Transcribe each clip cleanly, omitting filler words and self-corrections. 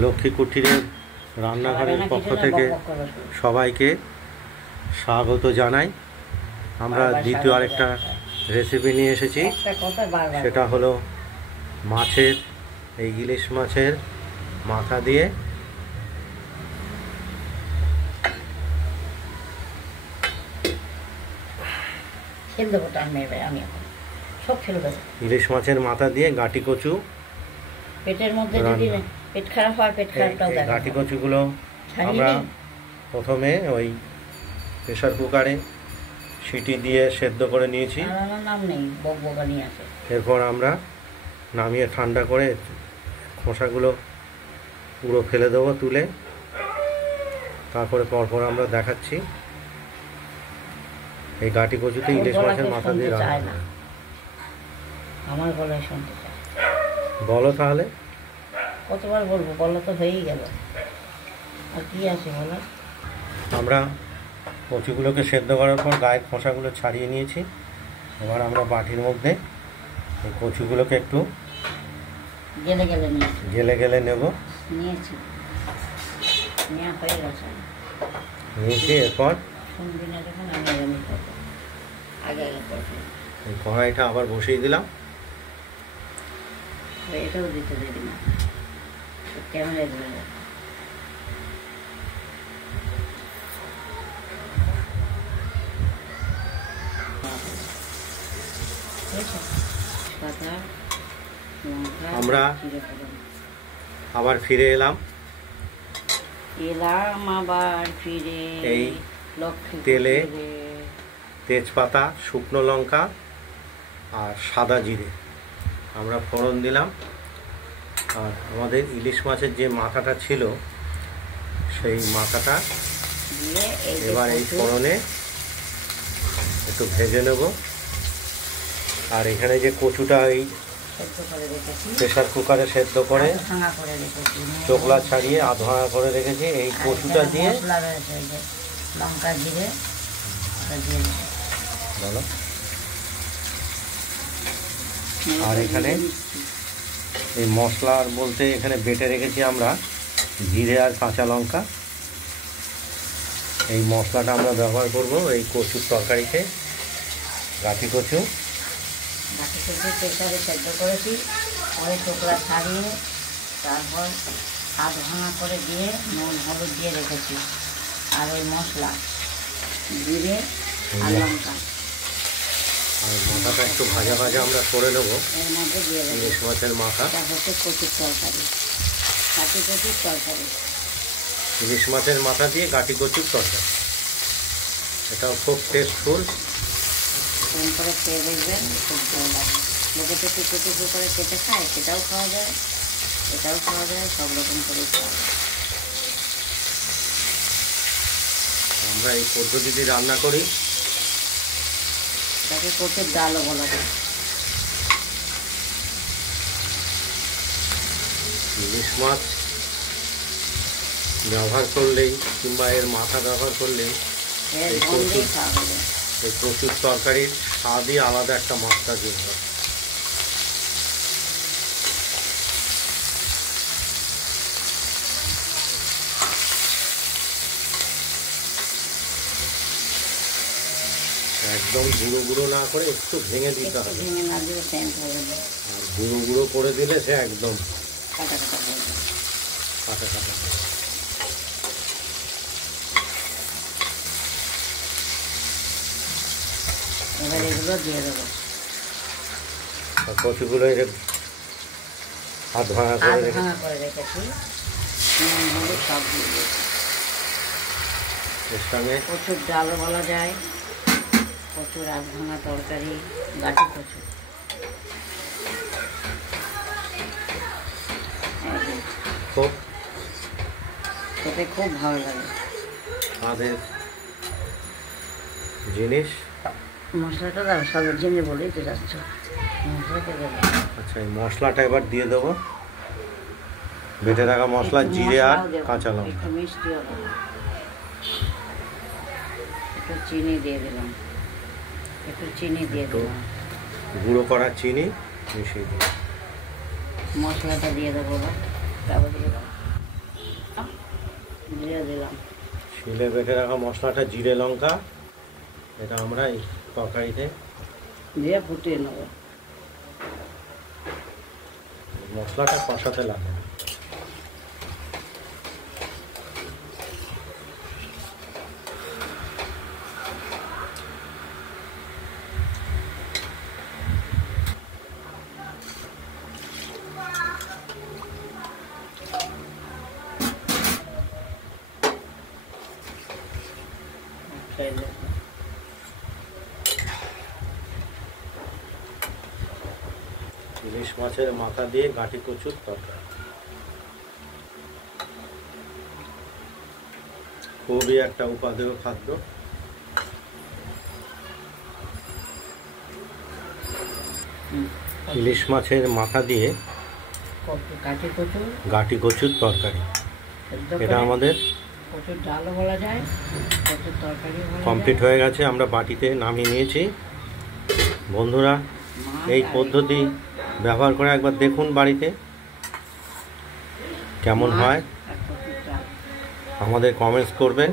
লক্ষ্মী কুঠিরের রান্নাঘরের পক্ষ থেকে সবাইকে স্বাগত জানাই। আমরা দ্বিতীয় আরেকটা রেসিপি নিয়ে এসেছি, সেটা হলো মাছের, এই ইলিশ মাছের মাথা দিয়ে ইলিশ মাছের মাথা দিয়ে গাঁটি কচু। পেটের মধ্যে যদি পেট খারাপ হয়, পেট খারাপটাও দেখা। গাঁটি কচুগুলো আমরা প্রথমে ওই প্রেসার কুকারে সিটি দিয়ে সেদ্ধ করে নিয়েছি। নাম নেই, বকবকানি আছে। এরপর আমরা নামিয়ে ঠান্ডা করে খোসাগুলো পুরো ফেলে দেবো তুলে। তারপরে পরপর আমরা দেখাচ্ছি এই গাঁটি কচুতে ইলিশ মাছের মাথা দিয়ে রান্না। আমার গলায় শুনতে চায়। বলো তাহলে। কতবার বলবো, বলো তো হয়েই গেল, আর কি আছে বলো। আমরা কচুগুলোকে সেদ্ধ করার পর গায়ের খোসাগুলো ছাড়িয়ে নিয়েছি। এবার আমরা বাটির মধ্যে এই কচুগুলোকে একটু গেলে গেলে নেব। নিয়েছি, নেওয়া হয়ে গেছে। নিয়েছি। এরপর শুনবি না যখন আমি আগামী করবো, আগে করবো। এই কড়াইটা আবার বসিয়ে দিলাম। এটাও দিতে দেবে না, ক্যামেরায় ধরে যাবে। আমরা আবার ফিরে এলাম আবার ফিরে এই তেলে তেজপাতা, শুকনো লঙ্কা আর সাদা জিরে আমরা ফোড়ন দিলাম। আর আমাদের ইলিশ মাছের যে মাথাটা ছিল সেই মাথাটা এবার এই ফোড়নে একটু ভেজে নেব। আর এখানে যে কচুটা এই প্রেসার কুকারে সেদ্ধ করে চোখলা ছাড়িয়ে আধ ভাঙা করে রেখেছি, এই কচুটা দিয়ে লঙ্কা জিরে বলো। আর এখানে এই মশলা বলতে এখানে বেটে রেখেছি আমরা জিরে আর কাঁচা লঙ্কা। এই মশলাটা আমরা ব্যবহার করব এই কচুর তরকারিতে। গাঁটি কচু প্রেসারে সেদ্ধ করেছি, পরে চোখলা ছাড়িয়ে তারপর আধ ভাঙা করে দিয়ে নুন হলুদ দিয়ে রেখেছি। আর ওই মশলা জিরে আর লঙ্কা আর মাথাটা একটু ভাজা ভাজা আমরা করে নেবো। এর মধ্যে দিয়ে দেবো ইলিশ মাছের মাথা। এটা হচ্ছে কচুর তরকারি, গাঁটি কচুর তরকারি। ইলিশ মাছের মাথা দিয়ে গাঁটি কচুর তরকারি, এটাও খুব টেস্টফুল। ফোন করে খেয়ে দেখবেন, খুব ভালো লাগে। লোকে তো টুকরো টুকরো করে কেটে খায়, সেটাও খাওয়া যায়, এটাও খাওয়া যায়, সব রকম করেই খাওয়া যায়। আমরা এই পদ্ধতিতে রান্না করি। এটাকে কচুর ডালও বলা যায়। ইলিশ মাছ ব্যবহার করলেই কিংবা এর মাথা ব্যবহার করলেই এই কচুর তরকারির স্বাদই আলাদা একটা মাত্রা যোগ হয়। একদম গুঁড়ো গুঁড়ো না করে একটু ভেঙে দিতে হবে। আর গুঁড়ো গুঁড়ো করে দিলে সে একদম কাটা কাটা। এবার এগুলো দিয়ে দেবো। কচুগুলো হাত ভাঙা করে রেখেছি, সব দিয়ে দিয়েছি। এর সঙ্গে কচুর ডালও বলা যায়, কচুর আধ ভাঙা তরকারি, গাঁটি কচু। খেতে খুব ভালো লাগে। আমাদের জিনিস মশলাটা দাও, সবের জন্য বলেই তো যাচ্ছ। মশলাটা দেবো। আচ্ছা, এই মশলাটা এবার দিয়ে দেবো। বেটে রাখা মশলা, জিরে আর কাঁচা লঙ্কা। মিষ্টিও দেবো, একটু চিনি দিয়ে দিলাম, গুঁড়ো করা চিনি মিশিয়ে দিলাম। মশলাটা দিয়ে দেবো, দিয়ে দাও। দিয়ে দিলাম। শিলে বেটে রাখা মশলাটা, জিরে লঙ্কা, এটা আমরা এই তরকারিতে দিয়ে ফুটিয়ে নেব। মশলাটা কষাতে লাগে। ইলিশ মাছের মাথা দিয়ে গাঁটি কচুর তরকারি খুবই একটা উপাদেয় খাদ্য। ইলিশ মাছের মাথা দিয়ে গাঁটি কচুর তরকারি, এটা আমাদের কচুর ডালও বলা যায়, কচুর তরকারি কমপ্লিট হয়ে গেছে। আমরা বাটিতে নামিয়ে নিয়েছি। বন্ধুরা, এই পদ্ধতি ব্যবহার করে একবার দেখুন বাড়িতে, কেমন হয় আমাদের কমেন্টস করবেন।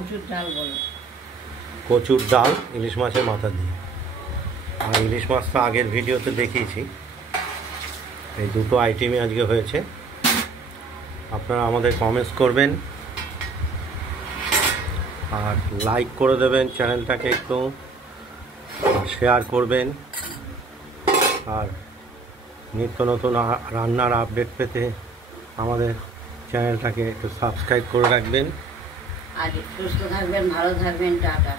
কচুর ডাল ইলিশ মাছের মাথা দিয়ে। আর ইলিশ মাছটা আগের ভিডিওতে দেখিয়েছি। এই দুটো আইটেমই আজকে হয়েছে। আপনারা আমাদের কমেন্টস করবেন আর লাইক করে দেবেন চ্যানেলটাকে একটু, শেয়ার করবেন। আর নিত্য নতুন রান্নার আপডেট পেতে আমাদের চ্যানেলটাকে একটু সাবস্ক্রাইব করে রাখবেন। আর সুস্থ থাকবেন, ভালো থাকবেন, টাটা।